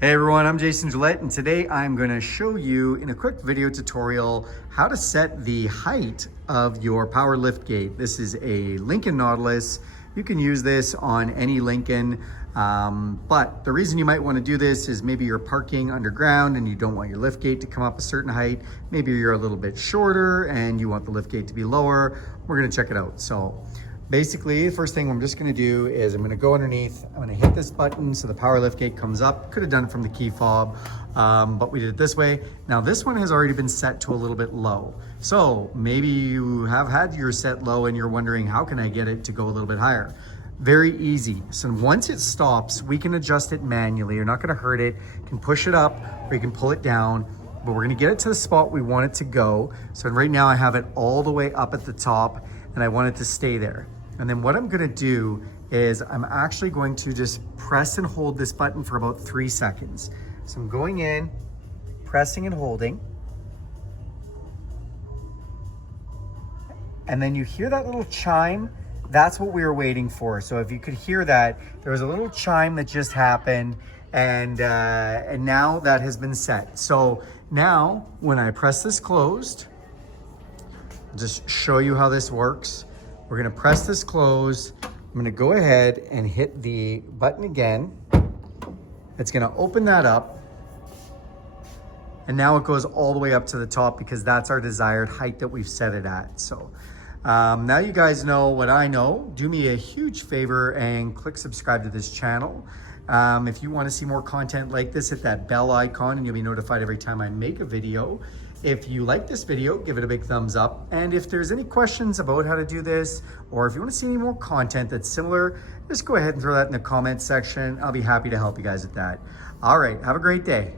Hey everyone, I'm Jason Gillette, and today I'm going to show you in a quick video tutorial how to set the height of your power lift gate. This is a Lincoln Nautilus. You can use this on any Lincoln, but the reason you might want to do this is maybe you're parking underground and you don't want your lift gate to come up a certain height. Maybe you're a little bit shorter and you want the lift gate to be lower. We're going to check it out. So basically, the first thing I'm just gonna do is I'm gonna go underneath, I'm gonna hit this button so the power lift gate comes up. Could have done it from the key fob, but we did it this way. Now this one has already been set to a little bit low. So maybe you have had yours set low and you're wondering, how can I get it to go a little bit higher? Very easy. So once it stops, we can adjust it manually. You're not gonna hurt it. You can push it up or you can pull it down, but we're gonna get it to the spot we want it to go. So right now I have it all the way up at the top and I want it to stay there. And then what I'm gonna do is I'm actually going to just press and hold this button for about 3 seconds. So I'm going in, pressing and holding. And then you hear that little chime. That's what we were waiting for. So if you could hear that, there was a little chime that just happened, and now that has been set. So now when I press this closed, I'll just show you how this works. We're gonna press this close. I'm gonna go ahead and hit the button again. It's gonna open that up. And now it goes all the way up to the top because that's our desired height that we've set it at. So now you guys know what I know. Do me a huge favor and click subscribe to this channel. If you wanna see more content like this, hit that bell icon and you'll be notified every time I make a video. If you like this video, give it a big thumbs up. And if there's any questions about how to do this, or if you want to see any more content that's similar, just go ahead and throw that in the comment section. I'll be happy to help you guys with that. All right, have a great day.